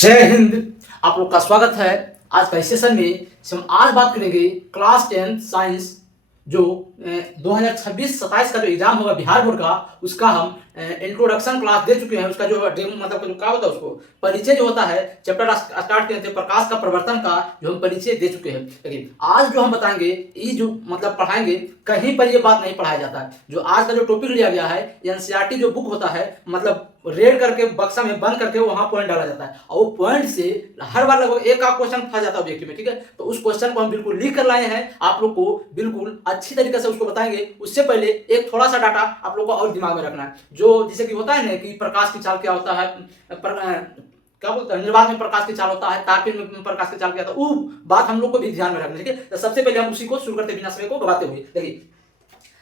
जय हिंद। आप लोग का स्वागत है आज का इस सेशन में। हम आज बात करेंगे क्लास 10 साइंस जो 2026-27 का जो एग्जाम होगा बिहार बोर्ड का, उसका हम इंट्रोडक्शन क्लास दे चुके हैं। उसका जो मतलब जो क्या होता है, उसको परिचय जो होता है चैप्टर स्टार्ट किए थे प्रकाश का प्रवर्तन का, जो हम परिचय दे चुके हैं। लेकिन आज जो हम बताएंगे, ये जो मतलब पढ़ाएंगे, कहीं पर ये बात नहीं पढ़ाया जाता है। जो आज का जो टॉपिक लिया गया है, एनसीईआरटी जो बुक होता है, मतलब रेड करके बक्सा में बंद करके वहां पॉइंट डाला जाता है, और वो पॉइंट से हर बार लगभग एक का क्वेश्चन फंस जाता है ऑब्जेक्टिव में। ठीक है, तो उस क्वेश्चन को हम बिल्कुल लिख कर लाए हैं, आप लोग को बिल्कुल अच्छी तरीके से उसको बताएंगे। उससे पहले एक थोड़ा सा डाटा आप लोग को और दिमाग में रखना है, जो जैसे कि होता है ना कि प्रकाश की चाल क्या होता है, क्या बोलते हैं, निर्वात में प्रकाश की चाल होता है, तारपीन में प्रकाश की चाल क्या होता है, वो बात हम लोग को भी ध्यान में रखना है। ठीक है, तो सबसे पहले हम उसी को शुरू करते बिना समय को गवाते हुए। देखिए,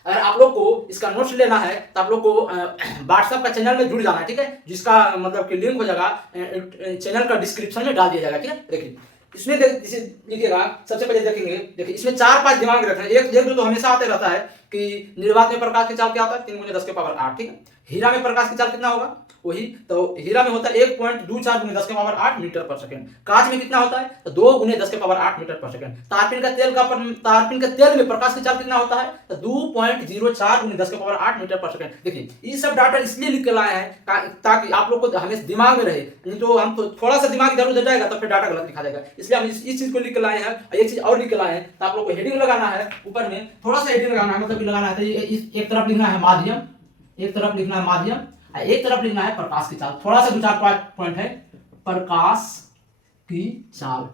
अगर आप लोग को इसका नोट्स लेना है तो आप लोग को व्हाट्सएप का चैनल में जुड़ जाना है। ठीक है, जिसका मतलब कि लिंक हो जाएगा चैनल का डिस्क्रिप्शन में डाल दिया जाएगा। ठीक है, देखिए इसमें इसे लिखिएगा। सबसे पहले देखेंगे, देखिए इसमें 4-5 दिमाग में रखना है। एक दो तो हमेशा आते रहता है कि निर्वात में प्रकाश की चाल क्या होता है, 3 × 10⁸। ठीक है, हीरा में प्रकाश की चाल कितना होगा, वही तो हीरा में होता है 1.24 × 10⁸ मीटर पर सेकंड। कांच में कितना होता है, तो 2 × 10⁸ मीटर पर सेकंड। तारपीन का तेल में प्रकाश की चाल कितना होता है, तो 2.04 × 10⁸ मीटर पर सेकंड। देखिए ये सब डाटा इसलिए लिख के लाए हैं ताकि आप लोग को हमेशा दिमाग में रहे, नहीं तो हम तो थोड़ा सा दिमाग इधर उधर जाएगा तो फिर डाटा गलत लिखा जाएगा। इसलिए हम इस चीज को लिख के लाए हैं। एक चीज और लिख के लाए हैं, तो आप लोग को हेडिंग लगाना है, ऊपर में थोड़ा सा हेडिंग लगाना है, मतलब लगाना है। तो एक तरफ लिखना है माध्यम, एक तरफ लिखना है माध्यम, एक तरफ लिखना है प्रकाश की चाल। थोड़ा सा 2-4 पॉइंट है, प्रकाश की चाल।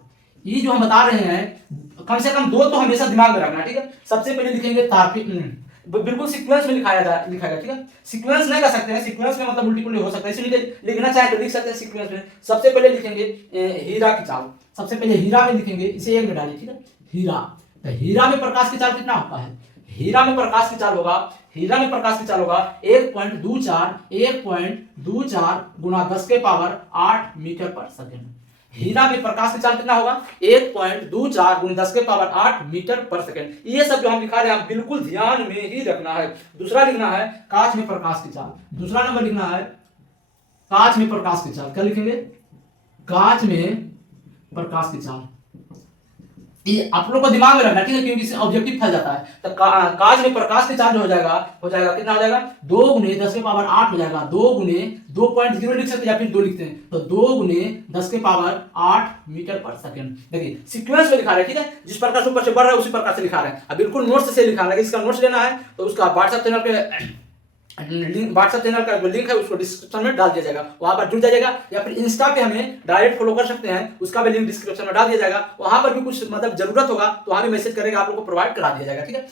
ये जो हम बता रहे हैं, कम से कम 2 तो हमेशा दिमाग में रखना। ठीक है, सबसे पहले लिखेंगे तारपीन, बिल्कुल सीक्वेंस में लिखाएगा। ठीक है, सीक्वेंस नहीं कर सकते हैं, सीक्वेंस में मतलब उल्टी पुल्टी हो सकता है, इसलिए लिखना चाहे तो लिख सकते हैं सीक्वेंस में। सबसे पहले लिखेंगे हीरा की चाल। सबसे पहले हीरा में लिखेंगे, इसे एक में डालिए। ठीक है, हीरा, तो हीरा में प्रकाश की चाल कितना होता है, हीरा में प्रकाश की चाल होगा 1.24 गुना 10⁸ मीटर पर सेकंड। हीरा में प्रकाश की चाल कितना होगा, 1.24 गुना 10⁸ मीटर पर सेकंड। ये सब जो हम लिखा रहे हैं, बिल्कुल ध्यान में ही रखना है। दूसरा लिखना है कांच में प्रकाश की चाल। दूसरा नंबर लिखना है कांच में प्रकाश की चाल। क्या लिखेंगे, कांच में प्रकाश की चाल। ये आप लोग को दिमाग में रखना, ठीक है, क्योंकि इससे ऑब्जेक्टिव फंस जाता है। तो कांच में प्रकाश के चार्ज हो जाएगा कितना हो जाएगा, 2 × 10⁸ हो जाएगा। 2 × 2.0 लिख सकते हैं या फिर 2 लिखते हैं, तो 2 × 10⁸ मीटर पर सेकंड। देखिए सीक्वेंस में लिखा रहे हैं। ठीक है, जिस प्रकार से ऊपर से बढ़ रहा है उसी प्रकार से लिखा रहे हैं। अब बिल्कुल नोट्स से लिखा रहे हैं। इसका नोट्स लेना है तो उसका व्हाट्सएप चैनल पे व्हाट्सएप चैनल का जो लिंक है उसको डिस्क्रिप्शन में डाल दिया जाएगा, वहां पर जुड़ जाइएगा। या फिर इंस्टा पे हमें डायरेक्ट फॉलो कर सकते हैं, उसका भी लिंक डिस्क्रिप्शन में डाल दिया जाएगा। वहां पर भी कुछ मतलब जरूरत होगा तो वहां भी मैसेज करेगा, आप लोग को प्रोवाइड करा दिया जाएगा। ठीक है,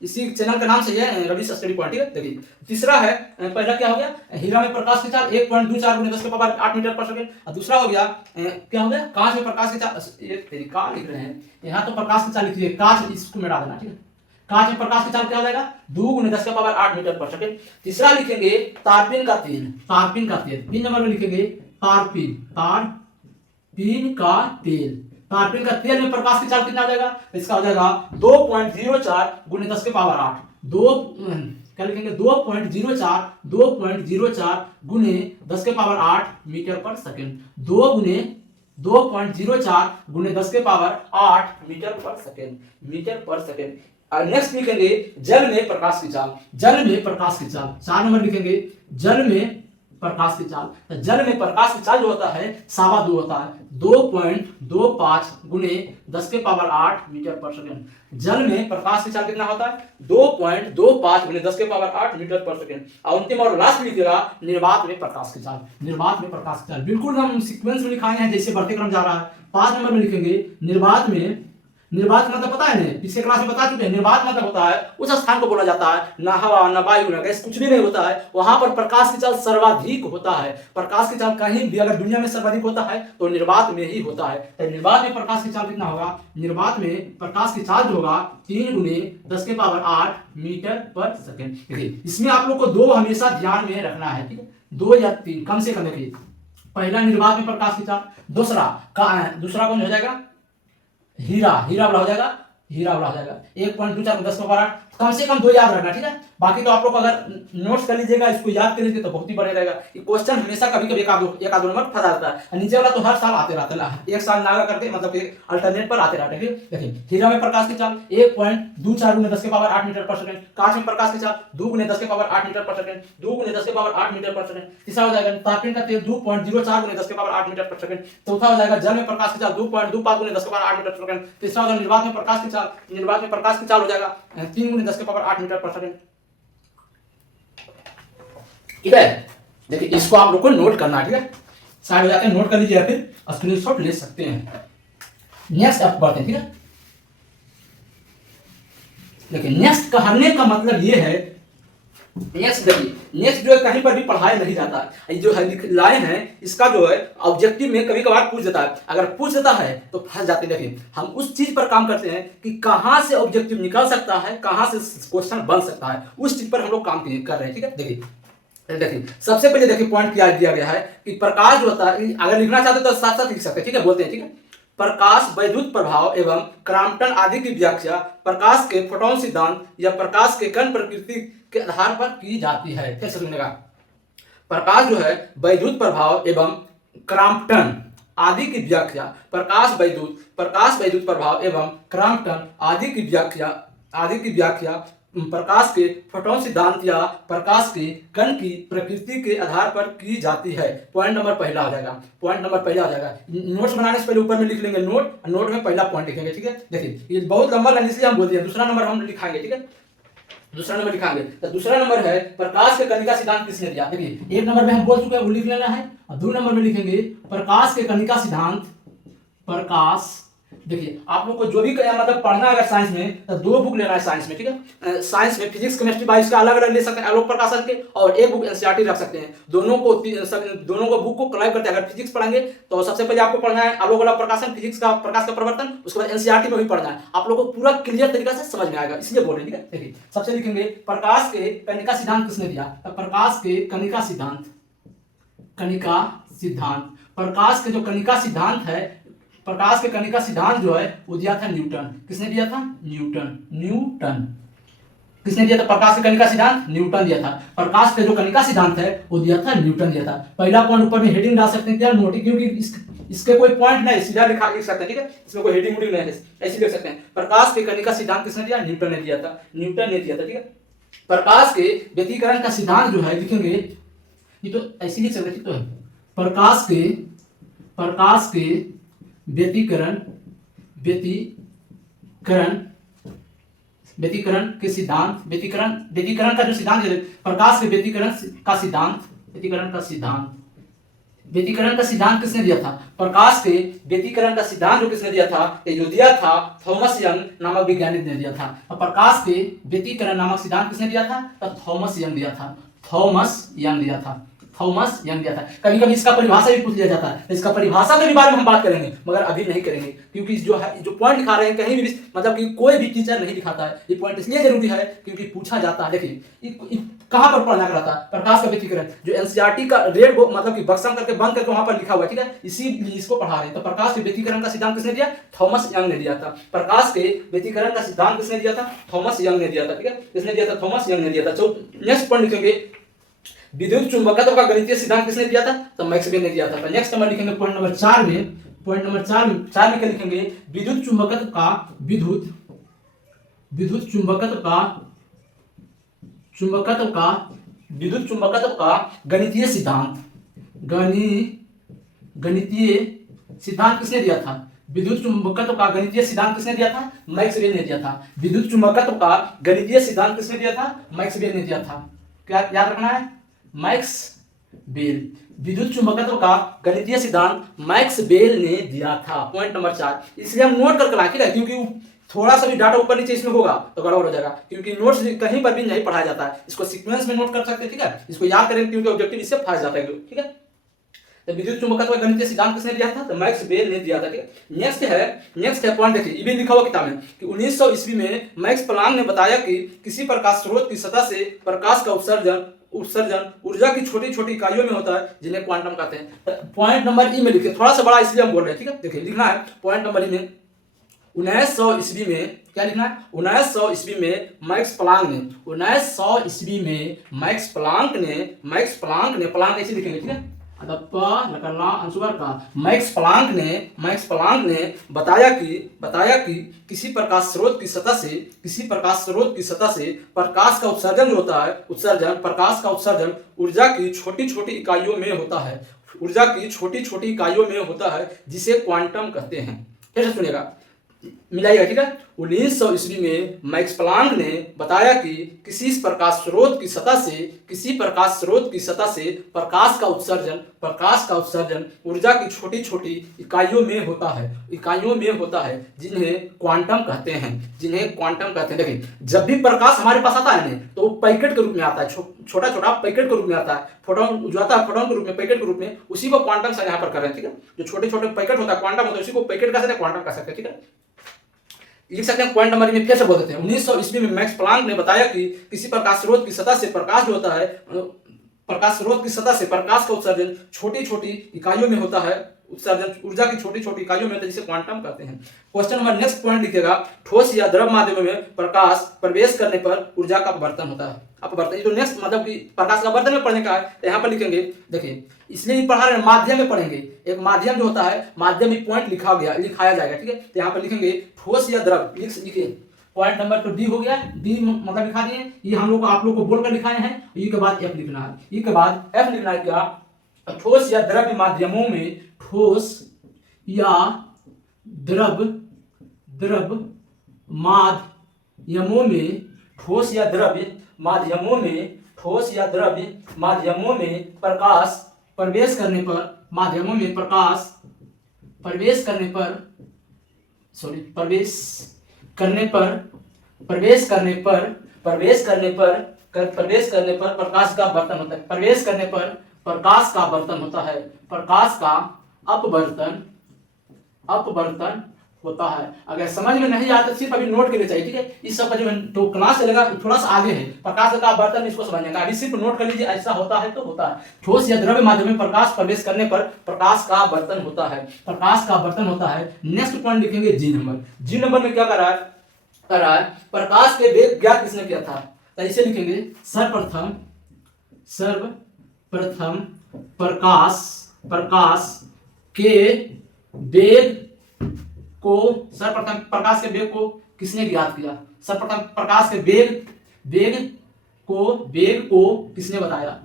इसी चैनल का नाम से है रवि स्टडी पॉइंट। ठीक है, देखिए तीसरा है, पहला क्या हो गया, हीरा में प्रकाश की चाल 1.24 × 10⁸ मीटर पर सेकंड। और दूसरा हो गया क्या हो गया, कांच में प्रकाश की चाल। एक तरीका लिख रहे हैं यहाँ, तो प्रकाश की चाल लिखिए, कांच इसको में डाल देना। ठीक है, कांच में प्रकाश की चाल क्या हो जाएगा, 2 × 10⁸ मीटर पर सेकंड। तीसरा लिखेंगे तारपीन का तेल। 3 नंबर में लिखेंगे तारपीन का तेल। तारपीन का तेल में प्रकाश की चाल कितना हो जाएगा, इसका हो जाएगा 2.04 × 10⁸। क्या लिखेंगे, 2.04 गुने 10⁸ मीटर पर सेकंड। 2.04 गुने 10⁸ मीटर पर सेकंड। नेक्स्ट लिखेंगे जल में प्रकाश की चाल। 4 नंबर लिखेंगे जल में प्रकाश की चाल। तो जल में प्रकाश की चाल जो होता है 2.25 होता है, 2.25 गुने 10⁸ मीटर पर सेकंड। जल में प्रकाश की चाल कितना होता है, 2.25 गुने 10⁸ मीटर पर सेकंड। और अंतिम और लास्ट लिखिएगा निर्वात में प्रकाश की चाल। बिल्कुल हम सीक्वेंस में लिखाए हैं जैसे बढ़ते क्रम जा रहा है। 5 नंबर में लिखेंगे निर्वात मतलब पता है ना, पिछले क्लास में बता चुके हैं। निर्वात मतलब होता है उस स्थान को बोला जाता है ना हवा ना वायु ना गैस, कुछ भी नहीं होता है, वहां पर प्रकाश की चाल सर्वाधिक होता है। प्रकाश की चाल कहीं भी अगर दुनिया में सर्वाधिक होता है तो निर्वात में ही होता है। तो निर्वात में प्रकाश की चाल कितना होगा, निर्वात में प्रकाश की चाल जो होगा 3 × 10⁸ मीटर पर सेकंड। इसमें आप लोग को 2 हमेशा ध्यान में रखना है। ठीक है, 2 या 3 कम से कम। देखिए पहला निर्वात में प्रकाश की चाल, दूसरा कौन हो जाएगा, हीरा वाला हो जाएगा। 1.24 × 10⁸ कम से कम 2 याद रखना। ठीक है, बाकी तो आप लोग अगर नोट्स कर लीजिएगा, इसको याद कर लीजिए तो बहुत ही बढ़िया रहेगा। ये क्वेश्चन हमेशा कभी कभी एक आध नंबर फंसा जाता है, नीचे वाला तो हर साल आते रहता है, एक साल नागा करके मतलब कि अल्टरनेट पर आते रहते हैं। देखिए हीरा में प्रकाश की चाल 1.24 गुने 10 के पावर 8 मीटर पर सेकंड, कांच में प्रकाश की चाल 2 गुने 10 के पावर 8 मीटर पर सेकंड, 2 गुने 10 के पावर 8 मीटर पर सेकंड। तीसरा हो जाएगा तापमान का तेल 2.04 गुने 10 के पावर 8 मीटर पर सेकंड। चौथा हो जाएगा जल में प्रकाश की चाल 2.25 गुने 10 के पावर 8 मीटर पर सेकंड। तीसरा होगा निर्वात में प्रकाश की चाल, निर्वात में प्रकाश की चाल हो जाएगा 3 गुने 10 के पावर 8 मीटर पर सेकंड। ठीक है, देखिए इसको आप लोग को नोट करना है। ठीक है, साइड हो जाके नोट कर लीजिए या फिर स्क्रीनशॉट ले सकते हैं। नेक्स्ट आप बढ़ते हैं। ठीक है, देखिए नेक्स्ट कहने का मतलब ये है, नेक्स्ट देखिए नेक्स्ट जो है कहीं पर भी पढ़ाया नहीं जाता है, जो है लाइन है इसका जो है ऑब्जेक्टिव में कभी कभार पूछ देता है, अगर पूछ देता है तो फंस जाते हैं। देखिए हम उस चीज पर काम करते हैं कि कहां से ऑब्जेक्टिव निकल सकता है, कहां से क्वेश्चन बन सकता है, उस चीज पर हम लोग काम कर रहे हैं। ठीक है, देखिए सबसे पहले देखिए पॉइंट क्या दिया गया है कि प्रकाश जो होता है, अगर लिखना चाहते तो साथ साथ लिख सकते हैं। ठीक है, बोलते हैं। ठीक है, प्रकाश वैद्युत प्रभाव एवं क्रॉम्पटन आदि की व्याख्या प्रकाश के फोटोन सिद्धांत या प्रकाश के कण प्रकृति के आधार पर की जाती है। कैसे सुनेगा, प्रकाश जो है वैद्युत प्रभाव एवं क्रॉम्पटन आदि की व्याख्या प्रकाश वैद्युत प्रभाव एवं क्रॉम्पटन आदि की व्याख्या प्रकाश के फोटोन सिद्धांत या प्रकाश के कण की प्रकृति के आधार पर की जाती है। पॉइंट नंबर पहला आ जाएगा, नोट्स बनाने से पहले ऊपर में लिख लेंगे नोट में पहला पॉइंट लिखेंगे। ठीक है, देखिए ये बहुत लंबा लाइन इसलिए हम बोलते हैं, दूसरा नंबर हम लिखाएंगे। ठीक है, दूसरा नंबर लिखाएंगे तो दूसरा नंबर है प्रकाश के कणिका सिद्धांत किसने दिया। देखिए एक नंबर में हम बोल चुके हैं, वो लिख लेना है, और दो नंबर में लिखेंगे प्रकाश के कणिका सिद्धांत। प्रकाश, देखिए आप लोग को जो भी मतलब पढ़ना है अगर साइंस में तो दो बुक लेना है साइंस में। ठीक है, साइंस में फिजिक्स केमिस्ट्री बायोलॉजी का अलग अलग ले सकते हैं, आलोक प्रकाशन के, और एक बुक एनसीईआरटी रख सकते हैं। दोनों को बुक को कलेक्ट करते हैं। अगर फिजिक्स पढ़ेंगे तो सबसे पहले आपको पढ़ना है आलोक वाला प्रकाशन, फिजिक्स का प्रकाश का प्रवर्तन, उसके बाद एनसीईआरटी में भी पढ़ना है। आप लोग को पूरा क्लियर तरीका से समझ में आएगा, इसलिए बोल रहे हैं। ठीक है, देखिए सबसे लिखेंगे प्रकाश के कणिका सिद्धांत किसने दिया, प्रकाश के कणिका सिद्धांत। प्रकाश के जो कणिका सिद्धांत है, प्रकाश के कणिका सिद्धांत जो है वो दिया था न्यूटन। किसने दिया था, न्यूटन। किसने दिया था प्रकाश के कणिका सिद्धांत, न्यूटन दिया था। प्रकाश के जो कणिका सिद्धांत है वो दिया था न्यूटन दिया था। पहला पॉइंट ऊपर में हेडिंग डाल सकते हैं क्या, नोटिंग, क्योंकि इसके कोई पॉइंट नहीं, सीधा लिख सकते हैं। ठीक है, इसमें कोई हेडिंग नहीं है, ऐसे लिख सकते हैं। प्रकाश के कणिका सिद्धांत किसने दिया, न्यूटन ने दिया था। ठीक है, प्रकाश के व्यतिकरण का सिद्धांत जो है लिखेंगे, ये तो ऐसे लिख सकते तो है, प्रकाश के व्यतिकरण के सिद्धांत, व्यतिकरण का जो सिद्धांत है, प्रकाश के व्यतिकरण का सिद्धांत किसने दिया था, प्रकाश के व्यतिकरण का सिद्धांत जो किसने दिया था, जो दिया था थॉमस यंग नामक वैज्ञानिक ने दिया था। और प्रकाश के व्यतिकरण नामक सिद्धांत किसने दिया था, तो थॉमस यंग दिया था। कभी कभी इसका परिभाषा भी पूछ लिया जाता है, इसका परिभाषा के बारे में हम बात करेंगे, मगर अभी नहीं करेंगे, क्योंकि जो पॉइंट लिखा रहे हैं कहीं भी मतलब कि कोई भी टीचर नहीं दिखाता है। ये पॉइंट इसलिए जरूरी है क्योंकि पूछा जाता है। देखिए कहां पर पढ़ना रहता है, प्रकाश का व्यतिकरण जो एनसीईआरटी का रेड मतलब कि बक्सम करके बंद करके वहां पर लिखा हुआ है। ठीक है, इसीलिए इसको पढ़ा रहे हैं। तो प्रकाश के व्यतिकरण का सिद्धांत किसने दिया, थॉमस यंग ने दिया था। प्रकाश के व्यतिकरण का सिद्धांत किसने दिया था, थॉमस यंग ने दिया था। ठीक है, किसने दिया था, थॉमस यंग ने दिया था। तो नेक्स्ट पॉइंट लिखेंगे विद्युत चुंबकत्व का गणितीय सिद्धांत किसने दिया था, तो मैक्स वेल ने दिया था। नेक्स्ट नंबर लिखेंगे पॉइंट नंबर 4 में क्या लिखेंगे, विद्युत चुंबकत्व का गणितीय सिद्धांत। गणितीय सिद्धांत किसने दिया था, विद्युत चुंबकत्व का गणितीय सिद्धांत किसने दिया था, मैक्स वेल ने दिया था। विद्युत चुंबकत्व का गणितीय सिद्धांत किसने दिया था, मैक्स वेल ने दिया था। क्या याद रखना है, मैक्स वेल। विद्युत चुंबकत्व का गणितीय सिद्धांत मैक्स वेल ने दिया था। पॉइंट नंबर 4 इसलिए हम नोट करके लाए, ठीक है, क्योंकि थोड़ा सा भी डाटा ऊपर नीचे इसमें होगा तो गड़बड़ हो जाएगा, क्योंकि नोट्स कहीं पर भी नहीं पढ़ाया जाता है। इसको सीक्वेंस में नोट कर सकते हैं, ठीक है, इसको याद करेंगे क्योंकि ऑब्जेक्टिव इससे फंस जाता है, ठीक है। तो विद्युत चुंबकत्व का गणितीय सिद्धांत किसने दिया था, तो मैक्स वेल ने दिया था, ठीक है। नेक्स्ट है पॉइंट देखिए, ये भी लिखा हुआ किताब में कि 1900 ईस्वी में मैक्स प्लांक ने बताया कि किसी प्रकाश स्रोत की सतह से प्रकाश का उत्सर्जन ऊर्जा की छोटी छोटी इकाइयों में होता है, जिन्हें क्वांटम कहते हैं। पॉइंट नंबर ई में लिखिए, थोड़ा सा बड़ा इसलिए हम बोल रहे हैं, ठीक है। देखिए लिखना है पॉइंट नंबर ई में, 1900 ईस्वी में क्या लिखना है, 1900 ईस्वी में मैक्स प्लांक ने 1900 ईस्वी में मैक्स प्लांक ने प्लांक ऐसे लिखेंगे, ठीक है, मैक्स प्लांक ने बताया कि किसी प्रकाश स्रोत की सतह से प्रकाश का उत्सर्जन जो होता है, प्रकाश का उत्सर्जन ऊर्जा की छोटी छोटी इकाइयों में होता है, जिसे क्वांटम कहते हैं। फिर से सुनिएगा, मिलाइएगा, ठीक है। 1900 ईस्वी में मैक्स प्लांक ने बताया कि किसी प्रकाश स्रोत की सतह से प्रकाश का उत्सर्जन ऊर्जा की छोटी छोटी इकाइयों में होता है, जिन्हें क्वांटम कहते हैं। देखिए, जब भी प्रकाश हमारे पास आता है ना, तो वो पैकेट के रूप में आता है, छोटा छोटा पैकेट के रूप में आता है, फोटोन जो आता है फोटोन के रूप में, पैकेट के रूप में, उसी को क्वांटम से यहाँ पर कर रहे हैं, ठीक है। जो छोटे छोटे पैकेट होता है क्वांटम होता है, उसी को पैकेट कह सकते हैं, क्वांटम कह सकते हैं, ठीक है। लिख सकते हैं पॉइंट नंबर में फिर से बोल देते हैं। 1900 ईस्वी में मैक्स प्लांक ने बताया कि किसी प्रकाश स्रोत की सतह से प्रकाश जो होता है, प्रकाश का उत्सर्जन छोटी छोटी इकाइयों में होता है, ऊर्जा की छोटी छोटी इकाइयों में होता है, जिसे क्वांटम कहते हैं। क्वेश्चन नंबर नेक्स्ट पॉइंट लिखिएगा, ठोस या द्रव माध्यम में प्रकाश प्रवेश करने पर ऊर्जा का अपवर्तन होता है। अपवर्तन जो नेक्स्ट मतलब कि प्रकाश का अपवर्तन में पढ़ने का है, तो यहाँ पर लिखेंगे, देखिए इसलिए पढ़ा रहे हैं, माध्यम में पढ़ेंगे। एक माध्यम जो होता है, माध्यम में पॉइंट लिखाया जाएगा, ठीक है। तो यहाँ पर लिखेंगे ठोस या द्रव, लिखिए पॉइंट नंबर तो डी हो गया, डी मतलब लिखा दिए, ये हम लोग आप लोग को बोल कर लिखाए हैं। ई के बाद एफ लिखना है, ई के बाद एफ लिखना है क्या, ठोस या द्रव्य माध्यमों में, ठोस या द्रव माध्यमों में, ठोस या द्रव्य माध्यमों में प्रकाश प्रवेश करने पर प्रकाश का अपवर्तन होता है। प्रवेश करने पर प्रकाश का अपवर्तन होता है, प्रकाश का अपवर्तन होता है। अगर समझ में नहीं आता सिर्फ अभी नोट के लिए चाहिए, ठीक है। इस सब का जो तो क्लास चलेगा थोड़ा सा आगे है, प्रकाश का अपवर्तन इसको समझने का, अभी सिर्फ नोट कर लीजिए, ऐसा होता है तो होता है। ठोस या द्रव्य माध्यम में प्रकाश प्रवेश करने पर प्रकाश का अपवर्तन होता है, नेक्स्ट पॉइंट लिखेंगे जी नंबर में क्या कर रहा है, प्रकाश के वेग ज्ञात किसने किया था, तो इसे लिखेंगे सर्वप्रथम प्रकाश के वेग को किसने ज्ञात किया, सर्वप्रथम प्रकाश के वेग को किसने बताया।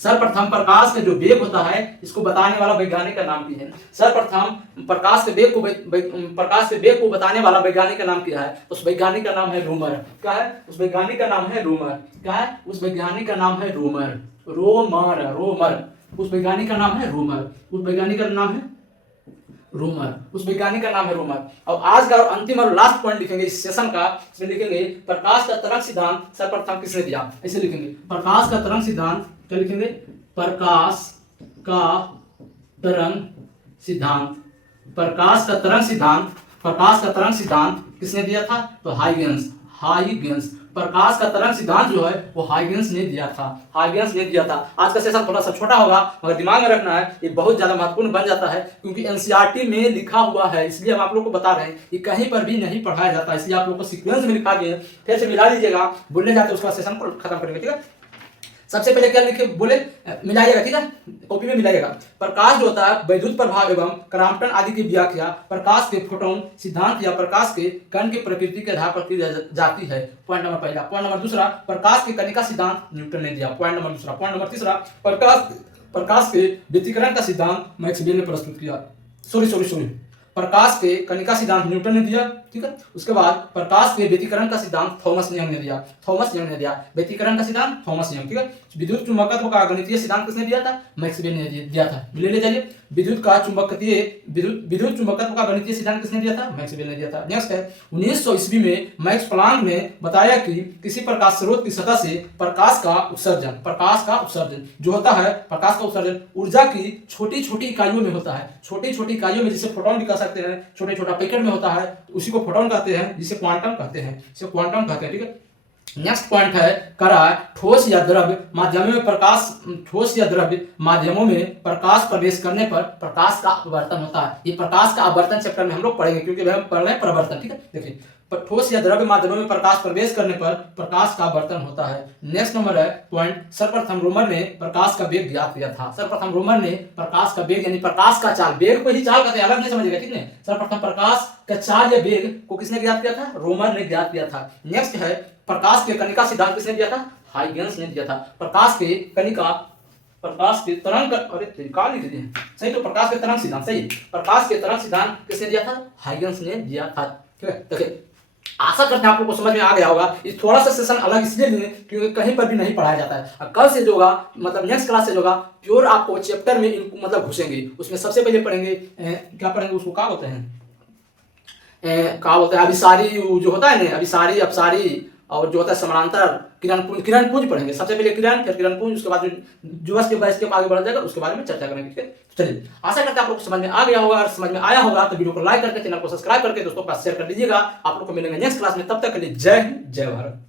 सर्वप्रथम प्रकाश का जो वेग होता है, इसको बताने वाला वैज्ञानिक का नाम क्या है, सर्वप्रथम प्रकाश के वेग को बताने वाला वैज्ञानिक का नाम क्या है, उस वैज्ञानिक का नाम है रोमर। क्या है उस वैज्ञानिक का नाम है रोमर, उस वैज्ञानिक का नाम है रोमर। और आज का अंतिम और लास्ट पॉइंट लिखेंगे इस सेशन का, इसमें लिखेंगे प्रकाश का तरंग सिद्धांत सर्वप्रथम किसने दिया, ऐसे लिखेंगे प्रकाश का तरंग सिद्धांत, क्या लिखेंगे प्रकाश का तरंग सिद्धांत किसने दिया था, तो हाइगेंस। प्रकाश का तरंग सिद्धांत जो है वो हाइगेंस ने दिया था। आज का सेशन थोड़ा सा छोटा होगा, मगर दिमाग में रखना है, ये बहुत ज्यादा महत्वपूर्ण बन जाता है, क्योंकि एनसीईआरटी में लिखा हुआ है, इसलिए हम आप लोग को बता रहे हैं। ये कहीं पर भी नहीं पढ़ाया जाता, इसलिए आप लोग को सीक्वेंस में लिखा दिए, फिर से मिला लीजिएगा, बोलने जाते उसका सेशन को खत्म करेंगे, ठीक है। सबसे पहले क्या लिखे बोले, मिलाइएगा, ठीक है, कॉपी में मिलाइएगा। प्रकाश जो होता है वैद्युत प्रभाव एवं क्राम्पटन आदि की व्याख्या प्रकाश के फोटोन सिद्धांत या प्रकाश के कण की प्रकृति के आधार पर की जाती है। पॉइंट नंबर पहला। पॉइंट नंबर दूसरा, प्रकाश के कणिका सिद्धांत न्यूटन ने दिया। पॉइंट नंबर दूसरा। पॉइंट नंबर तीसरा, प्रकाश के व्यतिकरण का सिद्धांत मैक्स वेल ने प्रस्तुत किया। सॉरी, प्रकाश के कणिका सिद्धांत न्यूटन ने दिया, ठीक है। उसके बाद प्रकाश के व्यतिकरण का सिद्धांत थॉमस यंग ने दिया। व्यतिकरण का सिद्धांत थॉमस यंग, ठीक है। विद्युत चुंबकत्व का गणितीय सिद्धांत किसने दिया था, मैक्स वेल ने दिया था। ले जाइए, विद्युत चुंबकत्व का गणितीय सिद्धांत किसने दिया था, मैक्स वेल ने दिया था। नेक्स्ट है 1900 ईस्वी में मैक्स प्लांक ने बताया कि किसी प्रकाश स्रोत की सतह से प्रकाश का उत्सर्जन जो होता है, प्रकाश का उत्सर्जन ऊर्जा की छोटी छोटी इकाइयों में होता है, जिसे फोटोन भी कह सकते हैं, छोटे छोटा पैकेट में होता है, उसी को फोटोन कहते हैं, जिसे क्वांटम कहते हैं, ठीक है। नेक्स्ट पॉइंट है करा ठोस या द्रव्य माध्यमों में प्रकाश, ठोस या द्रव्य माध्यमों में प्रकाश प्रवेश करने पर प्रकाश का अपवर्तन होता है। ये प्रकाश का अपवर्तन चैप्टर में हम लोग पढ़ेंगे, क्योंकि हम पढ़ रहे हैं प्रवर्तन। ठीक है, देखिए ठोस या द्रव्य माध्यमों में प्रकाश प्रवेश करने पर प्रकाश का अपवर्तन होता है। नेक्स्ट नंबर है पॉइंट, सर्वप्रथम रोमर ने प्रकाश का वेग ज्ञात किया था। सर्वप्रथम रोमर ने प्रकाश का वेग यानी प्रकाश का चाल, वेग को ही चाल कहते हैं, अलग नहीं समझिएगा, ठीक है। सर्वप्रथम प्रकाश का चाल या वेग को किसने ज्ञात किया था? रोमर ने ज्ञात किया था। नेक्स्ट है प्रकाश के कणिका सिद्धांत किसने दिया था? हाइगन्स ने दिया था। प्रकाश के कणिका, प्रकाश के तरंग, अरे काल लिख दिए सही, तो प्रकाश के तरंग सिद्धांत सही, प्रकाश के तरंग सिद्धांत किसने दिया था? हाइगन्स ने दिया था। ठीक है, देखिए आशा करते हैं आप लोगों को समझ में आ गया होगा। ये थोड़ा सा सेशन अलग इसलिए लिए क्योंकि कहीं पर भी नहीं पढ़ाया जाता है। अब कल से जो होगा, मतलब नेक्स्ट क्लास से जो होगा, प्योर आपको चैप्टर में मतलब घुसेंगे। उसमें सबसे पहले पढ़ेंगे क्या पढ़ेंगे, उसको क्या बोलते हैं, क्या बोलते हैं, अभिसारी जो होता है ना, अभिसारी अपसारी, और जो होता है समानांतर किरणपुंज, किरणपुंज पढ़ेंगे। सबसे पहले किरण, फिर किरणपुंज, उसके बाद जो स्टेप आगे बढ़ जाएगा उसके बारे में चर्चा करेंगे। ठीक है, चलिए आशा करते हैं आप लोग को समझ में आ गया होगा। अगर समझ में आया होगा तो वीडियो को लाइक करके, चैनल को सब्सक्राइब करके दोस्तों के पास शेयर कर दीजिएगा। आप लोग को मिलेंगे नेक्स्ट क्लास में, तब तक के लिए जय हिंद, जय भारत।